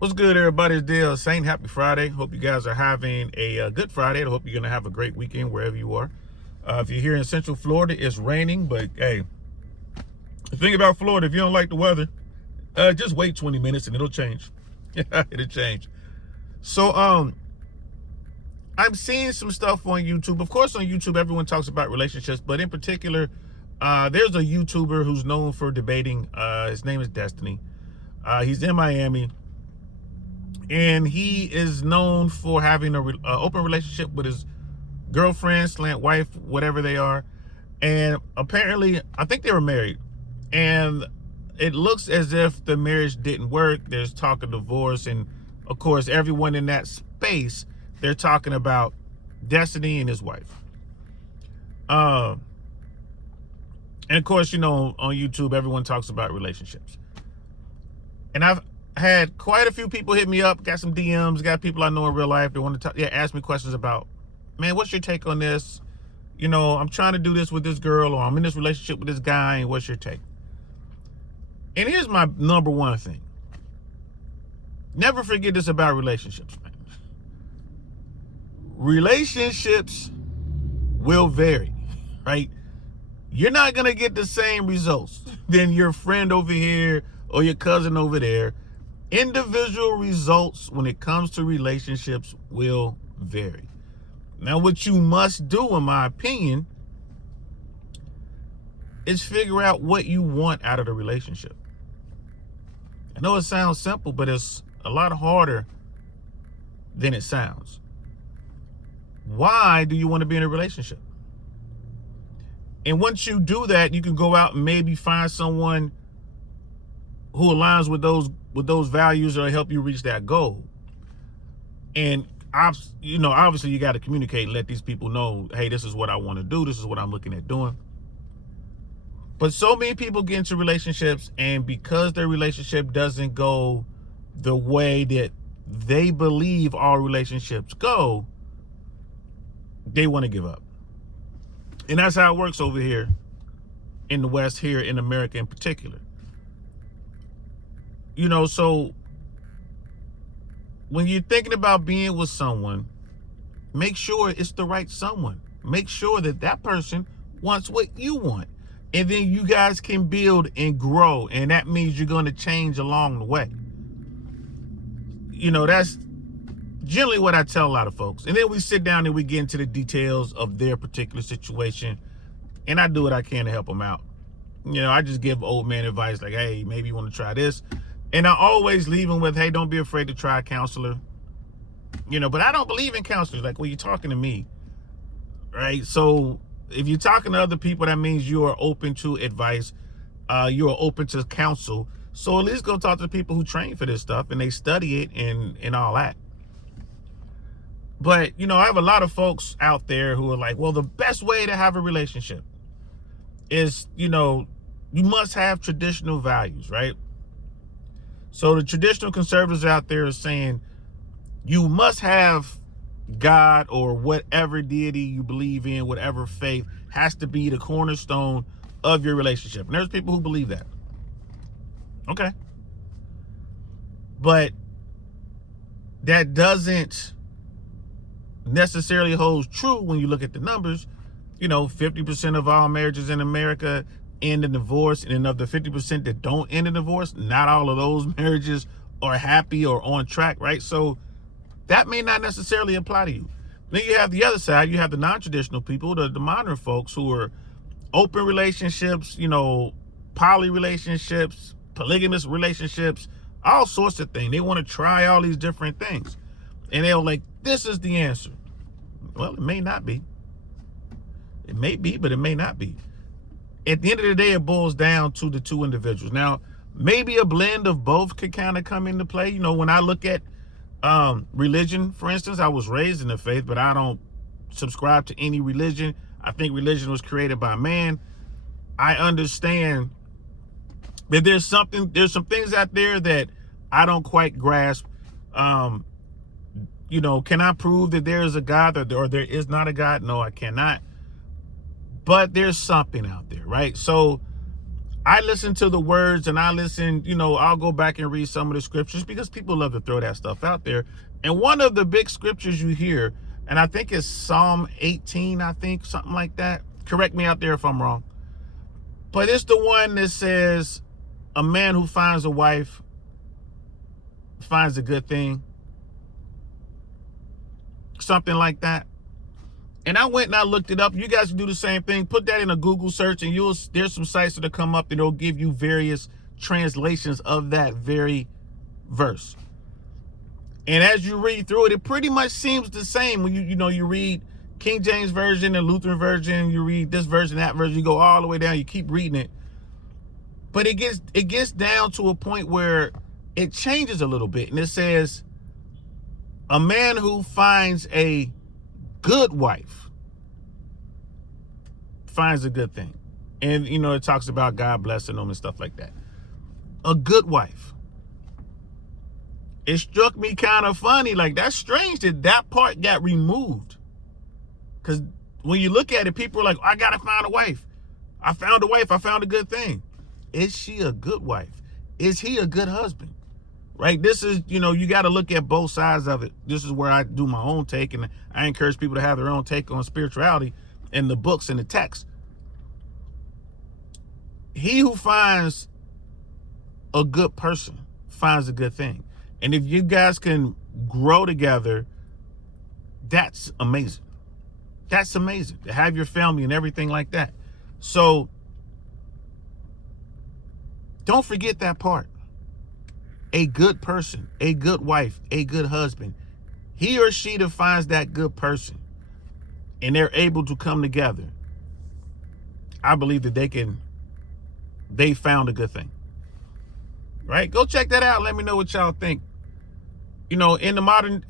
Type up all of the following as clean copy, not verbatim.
What's good, everybody? It's Dale Saint. Happy Friday. Hope you guys are having a good Friday. I hope you're going to have a great weekend wherever you are. If you're here in Central Florida, it's raining, but hey, the thing about Florida, if you don't like the weather, just wait 20 minutes and it'll change. It'll change. So, I'm seeing some stuff on YouTube. Of course, on YouTube, everyone talks about relationships, but in particular, there's a YouTuber who's known for debating. His name is Destiny. He's in Miami. And he is known for having an open relationship with his girlfriend, wife, whatever they are. And apparently, I think they were married. And it looks as if the marriage didn't work. There's talk of divorce. And of course, everyone in that space, they're talking about Destiny and his wife. And of course, on YouTube, everyone talks about relationships. And I've had quite a few people hit me up, got some DMs, got people I know in real life. They want to ask me questions about, man, what's your take on this? I'm trying to do this with this girl, or I'm in this relationship with this guy, and what's your take? And here's my number one thing. Never forget this about relationships, man. Relationships will vary, right? You're not going to get the same results than your friend over here or your cousin over there. Individual results when it comes to relationships will vary. Now, what you must do, in my opinion, is figure out what you want out of the relationship. I know it sounds simple, but it's a lot harder than it sounds. Why do you want to be in a relationship? And once you do that, you can go out and maybe find someone who aligns with those values or help you reach that goal. And obviously you got to communicate and let these people know, hey, this is what I want to do. This is what I'm looking at doing. But so many people get into relationships, and because their relationship doesn't go the way that they believe all relationships go, they want to give up. And that's how it works over here in the West, here in America in particular. So when you're thinking about being with someone, make sure it's the right someone. Make sure that person wants what you want. And then you guys can build and grow. And that means you're going to change along the way. That's generally what I tell a lot of folks. And then we sit down and we get into the details of their particular situation. And I do what I can to help them out. I just give old man advice like, hey, maybe you want to try this. And I always leave them with, hey, don't be afraid to try a counselor. But I don't believe in counselors. Like, well, you're talking to me, right? So if you're talking to other people, that means you are open to advice. You are open to counsel. So at least go talk to the people who train for this stuff and they study it and all that. But, I have a lot of folks out there who are like, well, the best way to have a relationship is, you must have traditional values, right? So the traditional conservatives out there are saying you must have God or whatever deity you believe in, whatever faith has to be the cornerstone of your relationship. And there's people who believe that. Okay. But that doesn't necessarily hold true when you look at the numbers. 50% of all marriages in America end in divorce, and of the 50% that don't end in divorce, not all of those marriages are happy or on track, right? So that may not necessarily apply to you. Then you have the other side. You have the non-traditional people, the modern folks who are open relationships, poly relationships, polygamous relationships, all sorts of things. They want to try all these different things. And they're like, this is the answer. Well, it may not be. It may be, but it may not be. At the end of the day, it boils down to the two individuals. Now, maybe a blend of both could kind of come into play. When I look at religion, for instance, I was raised in the faith, but I don't subscribe to any religion. I think religion was created by man. I understand that there's some things out there that I don't quite grasp. Can I prove that there is a God or there is not a God? No, I cannot. But there's something out there, right? So I listen to the words and I listen, I'll go back and read some of the scriptures because people love to throw that stuff out there. And one of the big scriptures you hear, and I think it's Psalm 18, I think, something like that. Correct me out there if I'm wrong. But it's the one that says, a man who finds a wife finds a good thing. Something like that. And I went and I looked it up. You guys can do the same thing. Put that in a Google search and there's some sites that'll come up and it'll give you various translations of that very verse. And as you read through it, it pretty much seems the same when you read King James Version and Lutheran Version, you read this version, that version, you go all the way down, you keep reading it. But it gets down to a point where it changes a little bit. And it says, a man who finds a good wife finds a good thing. And, it talks about God blessing them and stuff like that. A good wife. It struck me kind of funny. Like, that's strange that part got removed. Because when you look at it, people are like, I got to find a wife. I found a wife. I found a good thing. Is she a good wife? Is he a good husband? Right? This is, you got to look at both sides of it. This is where I do my own take, and I encourage people to have their own take on spirituality in the books and the text. He who finds a good person finds a good thing. And if you guys can grow together, that's amazing. That's amazing to have your family and everything like that. So don't forget that part. A good person, a good wife, a good husband, he or she that finds that good person and they're able to come together, I believe that they found a good thing. Right? Go check that out. Let me know what y'all think. In the modern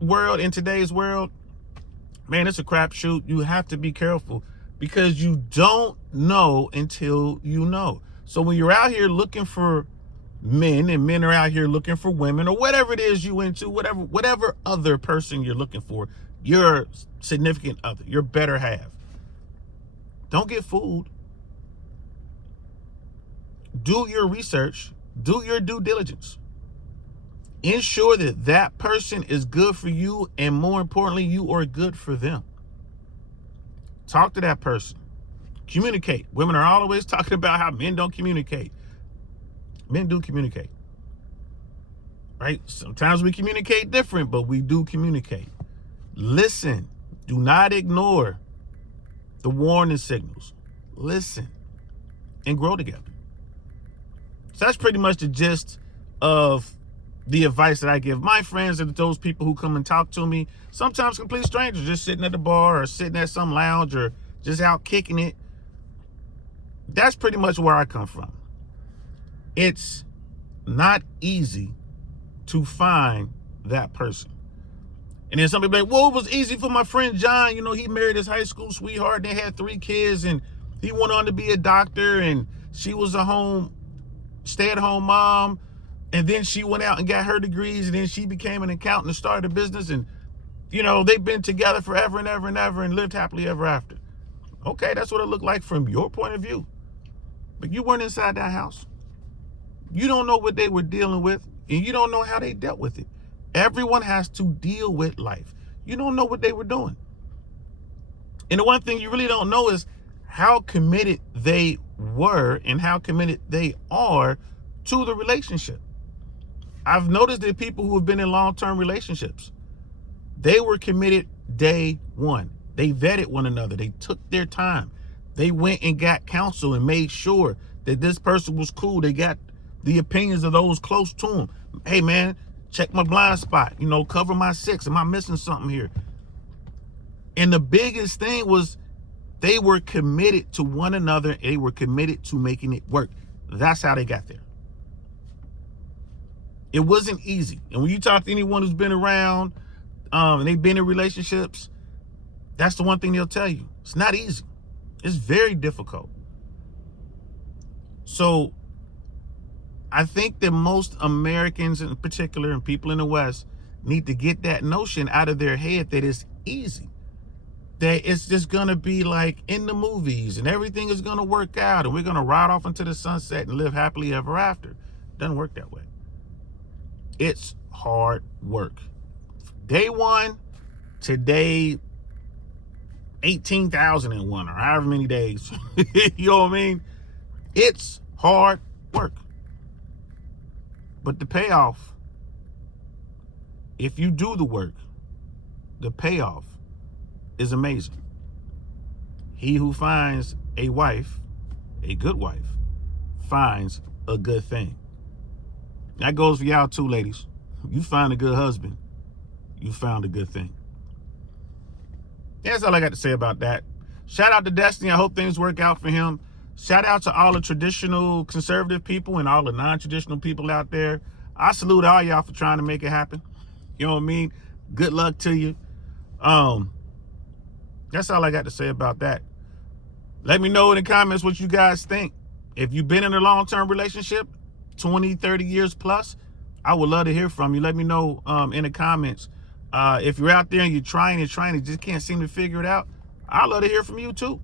world, in today's world, man, it's a crapshoot. You have to be careful because you don't know until you know. So when you're out here looking for men and men are out here looking for women or whatever it is you into, whatever other person you're looking for, your significant other, your better half, don't get fooled. Do your research, do your due diligence. Ensure that that person is good for you, and more importantly, you are good for them. Talk to that person. Communicate. Women are always talking about how men don't communicate. Men do communicate. Right? Sometimes we communicate different, but we do communicate. Listen. Do not ignore the warning signals. Listen and grow together. So that's pretty much the gist of the advice that I give my friends and those people who come and talk to me. Sometimes complete strangers just sitting at the bar or sitting at some lounge or just out kicking it. That's pretty much where I come from. It's not easy to find that person. And then some people like, well, it was easy for my friend John. He married his high school sweetheart. They had 3 kids and he went on to be a doctor and she was a stay-at-home mom. And then she went out and got her degrees, and then she became an accountant and started a business. And, they've been together forever and ever and ever and lived happily ever after. Okay, that's what it looked like from your point of view. But you weren't inside that house. You don't know what they were dealing with, and you don't know how they dealt with it. Everyone has to deal with life. You don't know what they were doing. And the one thing you really don't know is how committed they were and how committed they are to the relationship. I've noticed that people who have been in long-term relationships, they were committed day one. They vetted one another. They took their time. They went and got counsel and made sure that this person was cool. They got the opinions of those close to them. Hey, man, check my blind spot. Cover my 6. Am I missing something here? And the biggest thing was they were committed to one another. They were committed to making it work. That's how they got there. It wasn't easy. And when you talk to anyone who's been around and they've been in relationships, that's the one thing they'll tell you. It's not easy. It's very difficult. So I think that most Americans in particular and people in the West need to get that notion out of their head that it's easy. that it's just gonna be like in the movies and everything is gonna work out and we're gonna ride off into the sunset and live happily ever after. Doesn't work that way. It's hard work. Day one to day 18,001 or however many days. You know what I mean? It's hard work. But the payoff, if you do the work, the payoff is amazing. He who finds a wife, a good wife, finds a good thing. That goes for y'all too, ladies. You find a good husband, you found a good thing. That's all I got to say about that. Shout out to Destiny. I hope things work out for him. Shout out to all the traditional conservative people and all the non-traditional people out there. I salute all y'all for trying to make it happen. You know what I mean? Good luck to you. That's all I got to say about that. Let me know in the comments what you guys think. If you've been in a long-term relationship, 20, 30 years plus, I would love to hear from you. Let me know in the comments. If you're out there and you're trying and just can't seem to figure it out, I'd love to hear from you too.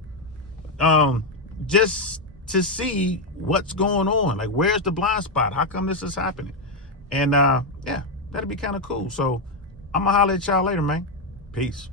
Just to see what's going on. Like, where's the blind spot? How come this is happening? And yeah, that'd be kind of cool. So I'm gonna holler at y'all later, man. Peace.